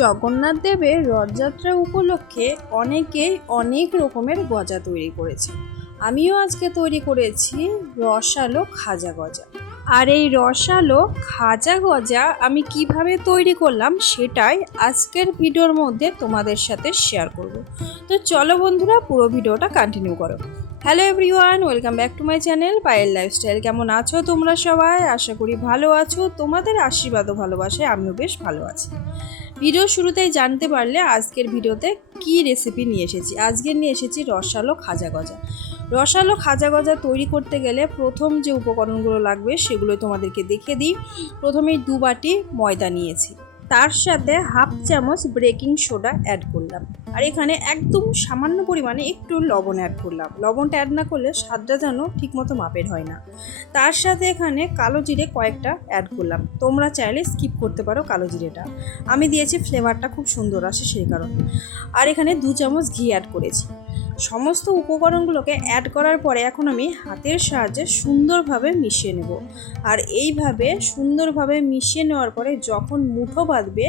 জগন্নাথ দেবের রথযাত্রা উপলক্ষে অনেকেই অনেক রকমের গজা তৈরি করেছে আমিও আজকে তৈরি করেছি রসালো খাজা গজা। আর এই রসালো খাজা গজা আমি কীভাবে তৈরি করলাম সেটাই আজকের ভিডিওর মধ্যে তোমাদের সাথে শেয়ার করব। তো চলো বন্ধুরা, পুরো ভিডিওটা কন্টিনিউ করো। Hello everyone welcome back to my channel Payel lifestyle কেমন আছো তোমরা সবাই? আশা করি ভালো আছো। তোমাদের আশীর্বাদ ও ভালোবাসায় আমিও বেশ ভালো আছি। ভিডিও শুরুতেই জানতে পারলে আজকের ভিডিওতে কি রেসিপি নিয়ে এসেছি। আজকে নিয়ে এসেছি রসালো খাজা গজা। রসালো খাজা গজা তৈরি করতে গেলে প্রথম যে উপকরণগুলো লাগবে সেগুলো তোমাদেরকে দেখে দিই। প্রথমেই দু বাটি ময়দা নিয়েছি। তার সাথে হাফ চামচ বেকিং সোডা অ্যাড করলাম। আর এখানে একদম সামান্য পরিমাণে একটু লবণ অ্যাড করলাম। লবণটা অ্যাড না করলে স্বাদটা যেন ঠিকমতো মাপের হয় না। তার সাথে এখানে কালো জিরে কয়েকটা অ্যাড করলাম। তোমরা চাইলে স্কিপ করতে পারো কালো জিরেটা। আমি দিয়েছি ফ্লেভারটা খুব সুন্দর আসে সেই কারণে। আর এখানে দু চামচ ঘি অ্যাড করেছি। সমস্ত উপকরণগুলোকে অ্যাড করার পরে এখন আমি হাতের সাহায্যে সুন্দরভাবে মিশিয়ে নেব। আর এইভাবে সুন্দরভাবে মিশিয়ে নেওয়ার পরে যখন মুঠো বাঁধবে,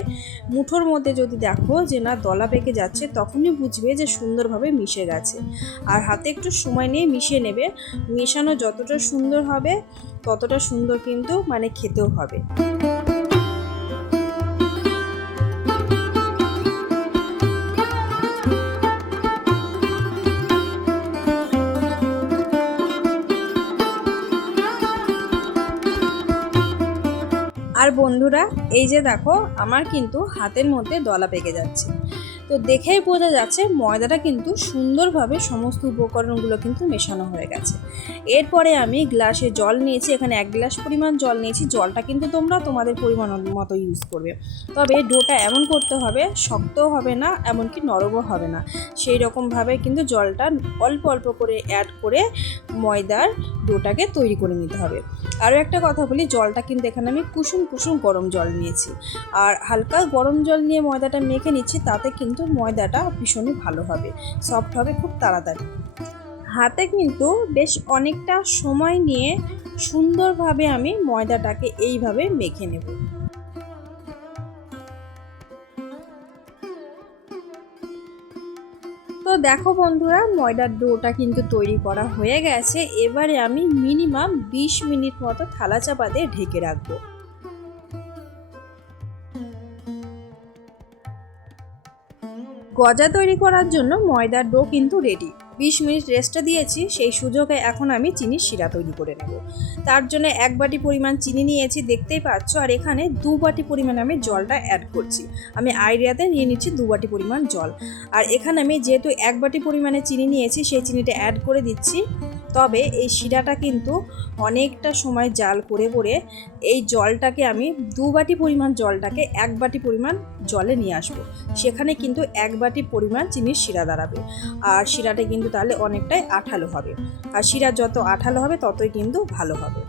মুঠোর মধ্যে যদি দেখো যে না দলা পেকে যাচ্ছে তখনই বুঝবে যে সুন্দরভাবে মিশে গেছে। আর হাতে একটু সময় নিয়ে মিশিয়ে নেবে। মেশানো যতটা সুন্দর হবে, ততটা সুন্দর কিন্তু মানে খেতেও হবে। আর বন্ধুরা, এই যে দেখো, আমার কিন্তু হাতের মধ্যে দলা পেকে যাচ্ছে। তো দেখেই বোঝা যাচ্ছে ময়দাটা কিন্তু সুন্দরভাবে সমস্ত উপকরণগুলো কিন্তু মেশানো হয়ে গেছে। এরপরে আমি গ্লাসে জল নিয়েছি, এখানে এক গ্লাস পরিমাণ জল নিয়েছি, জলটা কিন্তু তোমরা তোমাদের পরিমাণ মতো ইউজ করবে। তবে ডোটা এমন করতে হবে, শক্তও হবে না, এমনকি নরমও হবে না। সেই রকমভাবে কিন্তু জলটা অল্প অল্প করে অ্যাড করে ময়দার ডোটাকে তৈরি করে নিতে হবে। আরও একটা কথা বলি, জলটা কিন্তু এখানে আমি কুসুম কুসুম গরম জল নিয়েছি। আর হালকা গরম জল নিয়ে ময়দাটা মেখে নিচ্ছি, তাতে কিন্তু ময়দাটা ভীষণই ভালো হবে সফট হবে খুব তাড়াতাড়ি। হাতে কিন্তু বেশ অনেকটা সময় নিয়ে সুন্দরভাবে আমি ময়দাটাকে এইভাবে মেখে নেব। তো দেখো বন্ধুরা, ময়দার ডোটা কিন্তু তৈরি করা হয়ে গেছে। এবারে আমি মিনিমাম বিশ মিনিট মতো থালা চাপা দিয়ে ঢেকে রাখব। গজা তৈরি করার জন্য ময়দার ডো কিন্তু রেডি বিশ মিনিট রেস্টটা দিয়েছি, সেই সুযোগে এখন আমি চিনির শিরা তৈরি করে নেব। তার জন্য এক বাটি পরিমাণ চিনি নিয়েছি, দেখতেই পাচ্ছ। আর এখানে দু বাটি পরিমাণ আমি জলটা অ্যাড করছি। আমি আইডিয়াতে নিয়ে নিচ্ছি দু বাটি পরিমাণ জল। আর এখানে আমি যেহেতু এক বাটি পরিমাণে চিনি নিয়েছি, সেই চিনিটা অ্যাড করে দিচ্ছি। তবে এই শিরাটা কিন্তু অনেকটা সময় জাল করে করে এই জলটাকে আমি দু বাটি পরিমাণ জলটাকে এক বাটি পরিমাণ জলে নিয়ে আসব। সেখানে কিন্তু এক বাটি পরিমাণ চিনির শিরা দাঁড়াবে। আর শিরাটা কিন্তু তাহলে অনেকটাই আঠালো হবে। আর শিরা যত আঠালো হবে, ততই কিন্তু ভালো হবে।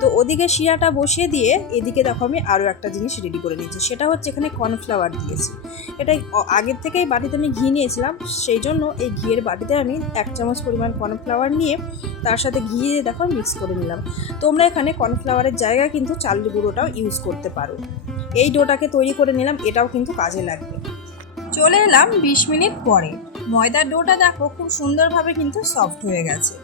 তো ওদিকে শিরাটা বসিয়ে দিয়ে এদিকে দেখো আমি আরও একটা জিনিস রেডি করে নিয়েছি। সেটা হচ্ছে এখানে কর্নফ্লাওয়ার দিয়েছি। এটা আগের থেকেই বাটিতে আমি ঘি নিয়েছিলাম। সেই জন্য এই ঘিয়ের বাটিতে আমি এক চামচ পরিমাণ কর্নফ্লাওয়ার নিয়ে তার সাথে ঘি দেখো মিক্স করে নিলাম। তোমরা এখানে কর্নফ্লাওয়ারের জায়গায় কিন্তু চালের গুঁড়োটাও ইউজ করতে পারো। এই ডোটাকে তৈরি করে নিলাম, এটাও কিন্তু কাজে লাগবে। চলে এলাম বিশ মিনিট পরে। ময়দার ডোটা দেখো খুব সুন্দরভাবে কিন্তু সফট হয়ে গেছে।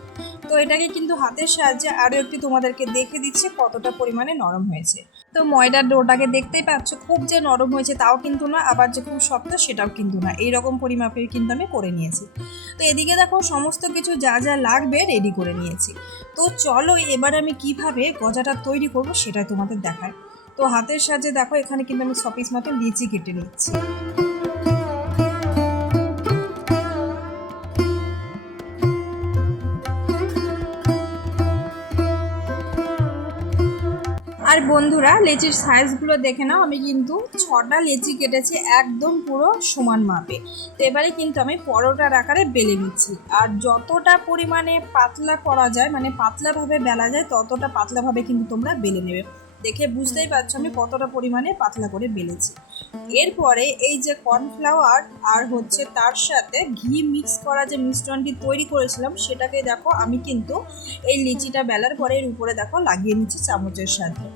তো এটাকে কিন্তু হাতের সাহায্যে আরও একটি তোমাদেরকে দেখে দিচ্ছে কতটা পরিমাণে নরম হয়েছে। তো ময়দার ডোটাকে দেখতেই পাচ্ছ, খুব যে নরম হয়েছে তাও কিন্তু না, আবার যে খুব শক্ত সেটাও কিন্তু না। এই রকম পরিমাপের কিন্তু আমি করে নিয়েছি। তো এদিকে দেখো সমস্ত কিছু যা যা লাগবে রেডি করে নিয়েছি। তো চলো এবার আমি কীভাবে গজাটা তৈরি করব সেটাই তোমাদের দেখায়। তো হাতের সাহায্যে দেখো এখানে কিন্তু আমি ছপিস মতো লিচি কেটে নিচ্ছি। বন্ধুরা, লেচির সাইজগুলো দেখে নাও। আমি কিন্তু ছটা লেচি কেটেছি, একদম পুরো সমান মাপে। তো এবারে কিন্তু আমি পরোটার আকারে বেলে নিচ্ছি। আর যতটা পরিমাণে পাতলা করা যায় মানে পাতলাভাবে বেলা যায়, ততটা পাতলাভাবে কিন্তু তোমরা বেলে নেবে। দেখে বুঝতেই পারছ আমি কতটা পরিমাণে পাতলা করে বেলেছি। এরপরে এই যে কর্নফ্লাওয়ার আর হচ্ছে তার সাথে ঘি মিক্স করা যে মিশ্রণটি তৈরি করেছিলাম, সেটাকে দেখো, আমি কিন্তু এই লিচিটা বেলার পরে এর উপরে দেখো লাগিয়ে নিচ্ছি চামচের সাথে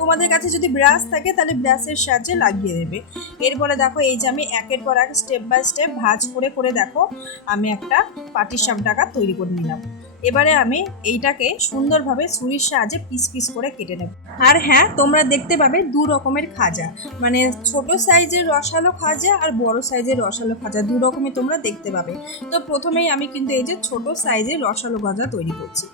তোমাদের কাছে যদি ব্রাশ থাকে, তাহলে ব্রাশের সাহায্যে লাগিয়ে দেবে। এরপরে দেখো, এই যে আমি একের পর এক স্টেপ বাই স্টেপ ভাজ করে করে দেখো, আমি একটা পাটিসাপ ডাকা তৈরি করে নিলাম। এবারে আমি এইটাকে সুন্দরভাবে ছুরির সাহায্যে পিস পিস করে কেটে নেব। আর হ্যাঁ তোমরা দেখতে পাবে দু রকমের খাজা। মানে ছোট সাইজের রসালো খাজা আর বড় সাইজের রসালো খাজা দু রকমের তোমরা দেখতে পাবে। তো প্রথমেই আমি কিন্তু এই যে ছোট সাইজের রসালো গজা তৈরি করছি।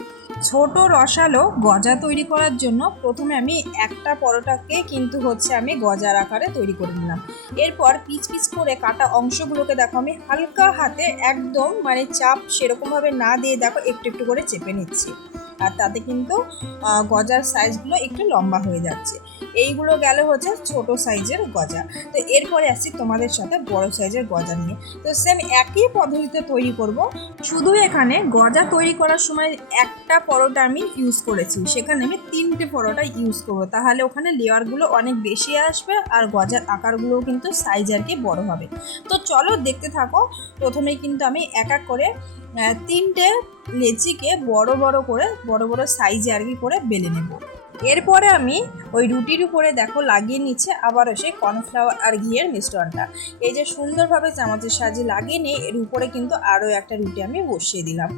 ছোট রসালো গজা তৈরি করার জন্য প্রথমে আমি একটা পরোটাকে কিন্তু হচ্ছে আমি গজার আকারে তৈরি করে নিলাম। এরপর পিচ পিচ করে কাটা অংশগুলোকে দেখো আমি হালকা হাতে একদম মানে চাপ সেরকমভাবে না দিয়ে দেখো একটু একটু করে চেপে নিচ্ছি। আর তাতে কিন্তু গজার সাইজগুলো একটু লম্বা হয়ে যাচ্ছে। এইগুলো গেলে হচ্ছে ছোট সাইজের গজা। তো এরপরে আসছি তোমাদের সাথে বড় সাইজের গজা নিয়ে। তো সেম একই পদ্ধতিতে তৈরি করব। শুধু এখানে গজা তৈরি করার সময় একটা পরোটা আমি ইউজ করেছি। সেখানে আমি তিনটে পরোটা ইউজ করব। তাহলে ওখানে লেয়ারগুলো অনেক বেশি আসবে আর গজার আকারগুলোও কিন্তু সাইজ আর কি বড় হবে। তো চলো দেখতে থাকো। প্রথমে কিন্তু আমি এক এক করে তিনটে লেচিকে বড় বড় করে, বড় বড় সাইজে আর কি করে বেলে নেব। এরপরে আমি ওই রুটির উপরে দেখো লাগিয়ে নিচ্ছে আবারও সেই কর্নফ্লাওয়ার আর ঘিয়ের মিশ্রণটা। এই যে সুন্দরভাবে চামচের সাহায্যে লাগিয়ে নিয়ে এর উপরে কিন্তু আরও একটা রুটি আমি বসিয়ে দিলাম।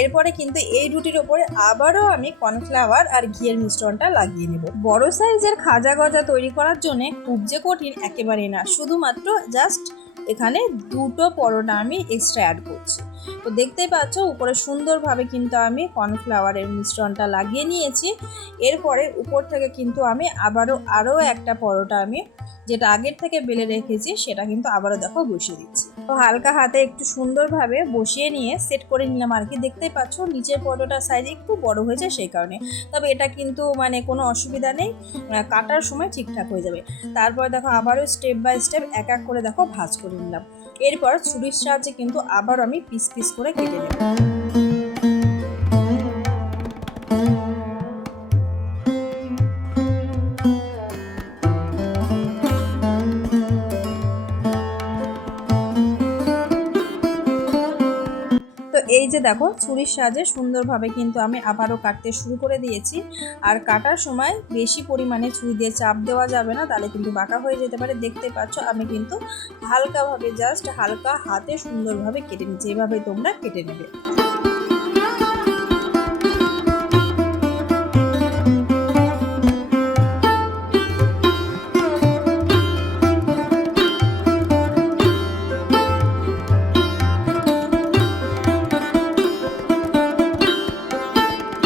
এরপরে কিন্তু এই রুটির উপরে আবারও আমি কর্নফ্লাওয়ার আর ঘিয়ের মিশ্রণটা লাগিয়ে নেব। বড় সাইজের খাজা গজা তৈরি করার জন্য খুব যে কঠিন একেবারেই না, শুধুমাত্র জাস্ট এখানে দুটো পরোটা আমি এক্সট্রা অ্যাড করছি। তো দেখতেই পাচ্ছ, উপরে সুন্দরভাবে কিন্তু আমি কর্নফ্লাওয়ারের মিশ্রণটা লাগিয়ে নিয়েছি। এরপরে উপর থেকে কিন্তু আমি আবারও আরও একটা পরোটা আমি যেটা আগের থেকে বেলে রেখেছি, সেটা কিন্তু আবারও দেখো বসিয়ে দিচ্ছি। তো হালকা হাতে একটু সুন্দরভাবে বসিয়ে নিয়ে সেট করে নিলাম আর কি। দেখতেই পাচ্ছ, নিচের পরোটার সাইজ একটু বড় হয়েছে সেই কারণে। তবে এটা কিন্তু মানে কোনো অসুবিধা নেই কাটার সময় ঠিকঠাক হয়ে যাবে। তারপর দেখো আবারও স্টেপ বাই স্টেপ এক এক করে দেখো ভাঁজ করে নিলাম। এরপর ছুরির সাহায্যে কিন্তু আবার আমি পিস পিস করে কেটে নেব। দেখো ছুরির সাহায্যে সুন্দরভাবে কিন্তু আমি আবারও কাটতে শুরু করে দিয়েছি। আর কাটার সময় বেশি পরিমাণে ছুরি দিয়ে চাপ দেওয়া যাবে না, তাহলে কিন্তু বাঁকা হয়ে যেতে পারে। দেখতে পাচ্ছ আমি কিন্তু হালকাভাবে জাস্ট হালকা হাতে সুন্দরভাবে কেটে নিচ্ছি। এভাবে তোমরা কেটে নেবে।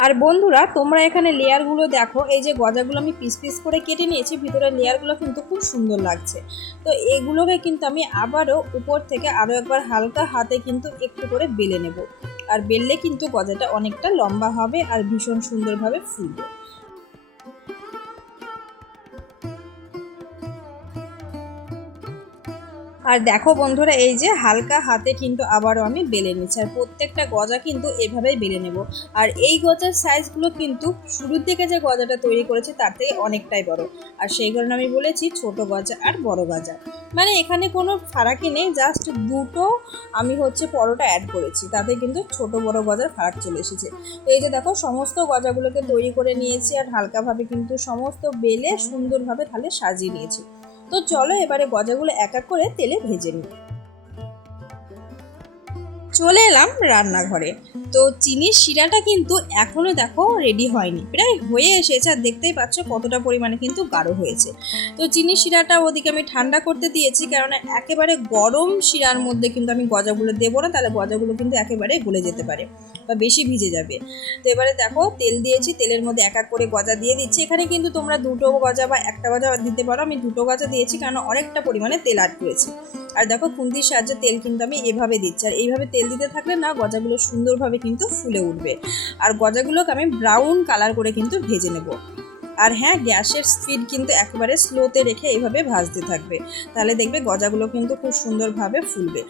আর বন্ধুরা, তোমরা এখানে লেয়ারগুলো দেখো, এই যে গজাগুলো আমি পিস পিস করে কেটে নিয়েছি ভিতরে লেয়ারগুলো কিন্তু খুব সুন্দর লাগছে। তো এগুলোকে কিন্তু আমি আবারও উপর থেকে আরও একবার হালকা হাতে কিন্তু একটু করে বেলে নেব। আর বেললে কিন্তু গজাটা অনেকটা লম্বা হবে আর ভীষণ সুন্দরভাবে ফুলবে। আর দেখো বন্ধুরা, এই যে হালকা হাতে কিন্তু আবারও আমি বেলে নিচ্ছি। আর প্রত্যেকটা গজা কিন্তু এভাবেই বেলে নেব। আর এই গজার সাইজগুলো কিন্তু শুরুর দিকে যে গজাটা তৈরি করেছে তার থেকে অনেকটাই বড়। আর সেই কারণে আমি বলেছি ছোট গজা আর বড় গজা। মানে এখানে কোনো ফারাকই নেই জাস্ট দুটো আমি হচ্ছে পরোটা অ্যাড করেছি। তাতে কিন্তু ছোট বড় গজার ফারাক চলে এসেছে। তো এই যে দেখো, সমস্ত গজাগুলোকে তৈরি করে নিয়েছি আর হালকাভাবে কিন্তু সমস্ত বেলে সুন্দরভাবে তাহলে সাজিয়ে নিয়েছি। তো চলো এবারে গজাগুলো এক এক করে তেলে ভেজে নিই। চলে এলাম রান্নাঘরে। তো চিনির শিরাটা কিন্তু এখনও দেখো রেডি হয়নি। প্রায় হয়ে এসেছে আর দেখতেই পাচ্ছ কতটা পরিমাণে কিন্তু গাঢ় হয়েছে। তো চিনির শিরাটা ওদিকে আমি ঠান্ডা করতে দিয়েছি কেননা একেবারে গরম শিরার মধ্যে কিন্তু আমি গজাগুলো দেবো না, তাহলে গজাগুলো কিন্তু একেবারে গলে যেতে পারে। বা বেশি ভিজে যাবে। তো এবারে দেখো, তেল দিয়েছি, তেলের মধ্যে এক এক করে গজা দিয়ে দিচ্ছি। এখানে কিন্তু তোমরা দুটো গজা বা একটা গজা দিতে পারো। আমি দুটো গজা দিয়েছি কারণ অনেকটা পরিমাণে তেল আট করেছি। আর দেখো, খুন্তির সাহায্যে তেল কিন্তু আমি এভাবে দিচ্ছি। আর এইভাবে তেল দিতে থাকলে না, গজাগুলো সুন্দরভাবে কিন্তু ফুলে উঠবে। আর গজাগুলোকে আমি ব্রাউন কালার করে কিন্তু ভেজে নেব। আর হ্যাঁ গ্যাসের স্পিড কিন্তু একেবারে স্লোতে রেখে এইভাবে ভাজতে থাকবে। তাহলে দেখবে গজাগুলো কিন্তু খুব সুন্দরভাবে ফুলবে।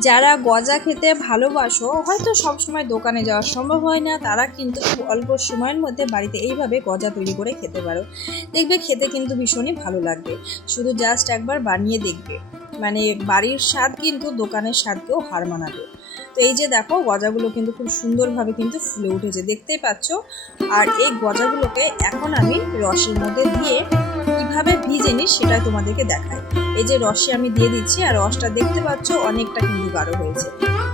যারা গজা খেতে ভালোবাসো, হয়তো সব সময় দোকানে যাওয়া সম্ভব হয় না, তারা কিন্তু খুব অল্প সময়ের মধ্যে বাড়িতে এইভাবে গজা তৈরি করে খেতে পারো। দেখবে খেতে কিন্তু ভীষণই ভালো লাগবে। শুধু জাস্ট একবার বানিয়ে দেখবে। মানে বাড়ির স্বাদ কিন্তু দোকানের স্বাদকেও হার মানাবে। তো এই যে দেখো, গজাগুলো কিন্তু খুব সুন্দরভাবে কিন্তু ফুলে উঠেছে, দেখতেই পাচ্ছ? আর এই গজাগুলোকে এখন আমি রসের মধ্যে দিয়ে কীভাবে ভিজে নিই সেটা তোমাদেরকে দেখাই। এই যে রসে আমি দিয়ে দিচ্ছি, আর রসটা দেখতে পাচ্ছ অনেকটা কিন্তু গাঢ় হয়েছে।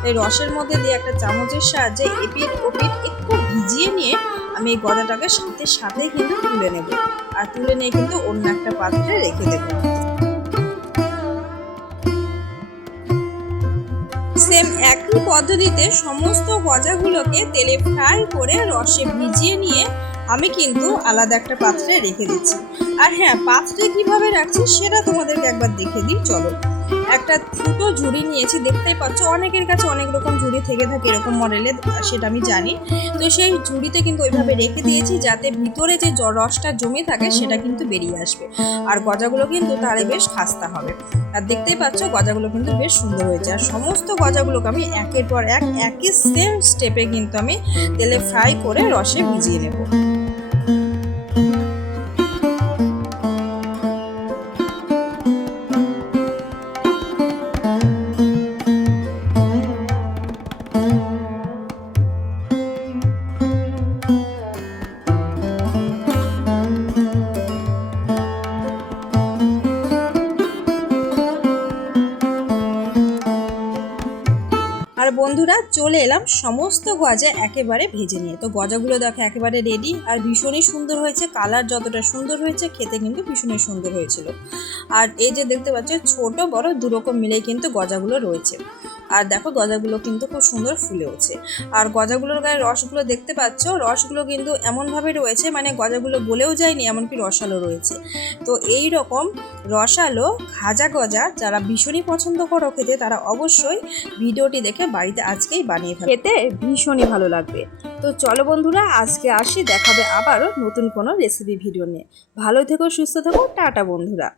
এই রসের মধ্যে দিয়ে একটা চামচের সাহায্যে এপিট ওপিট একটু ভিজিয়ে নিয়ে আমি এই গজাটাকে সাথে সাথে কিন্তু তুলে নেব। আর তুলে নিয়ে কিন্তু অন্য একটা পাত্রে রেখে দেবো। সেম একই পদ্ধতিতে সমস্ত গজাগুলোকে তেলে ফ্রাই করে রসে ভিজিয়ে নিয়ে আমি কিন্তু আলাদা একটা পাত্রে রেখে দিচ্ছি। আর হ্যাঁ পাত্রে কীভাবে রাখছি সেটা তোমাদেরকে একবার দেখে দিই, চলো। একটা ছোটো ঝুড়ি নিয়েছি, দেখতেই পাচ্ছ অনেকের কাছে অনেক রকম ঝুড়ি থেকে থাকে এরকম মডেলের সেটা আমি জানি। তো সেই ঝুড়িতে কিন্তু ওইভাবে রেখে দিয়েছি যাতে ভিতরে যে রসটা জমে থাকে সেটা কিন্তু বেরিয়ে আসবে। আর গজাগুলো কিন্তু তাহলে বেশ খাস্তা হবে। আর দেখতেই পাচ্ছ গজাগুলো কিন্তু বেশ সুন্দর হয়েছে। আর সমস্ত গজাগুলোকে আমি একের পর এক, একই সেম স্টেপে কিন্তু আমি তেলে ফ্রাই করে রসে ভিজিয়ে নেব। বন্ধুরা, চলে এলাম সমস্ত গজা একেবারে ভেজে নিয়ে। তো গজাগুলো দেখো একেবারে রেডি আর ভীষণই সুন্দর হয়েছে কালার যতটা সুন্দর হয়েছে, খেতে কিন্তু ভীষণই সুন্দর হয়েছিল। আর এই যে দেখতে পাচ্ছ, ছোট, বড় দুরকম মিলেই কিন্তু গজাগুলো রয়েছে। আর দেখো গজাগুলো কিন্তু খুব সুন্দর ফুলেওছে আর গজাগুলোর গায়ে রসগুলো দেখতে পাচ্ছ, রসগুলো কিন্তু এমনভাবে রয়েছে মানে গজাগুলো বলেও যায়নি, এমনকি রসালো রয়েছে। তো এই রকম রসালো খাজা গজা যারা ভীষণই পছন্দ করো খেতে, তারা অবশ্যই ভিডিওটি দেখে বাড়িতে আজকেই বানিয়ে ফেলো খেতে ভীষণই ভালো লাগবে। তো চলো বন্ধুরা, আজকে আসি, দেখাবে আবারও নতুন কোনো রেসিপি ভিডিও নিয়ে। ভালো থেকো, সুস্থ থেকো, টাটা বন্ধুরা।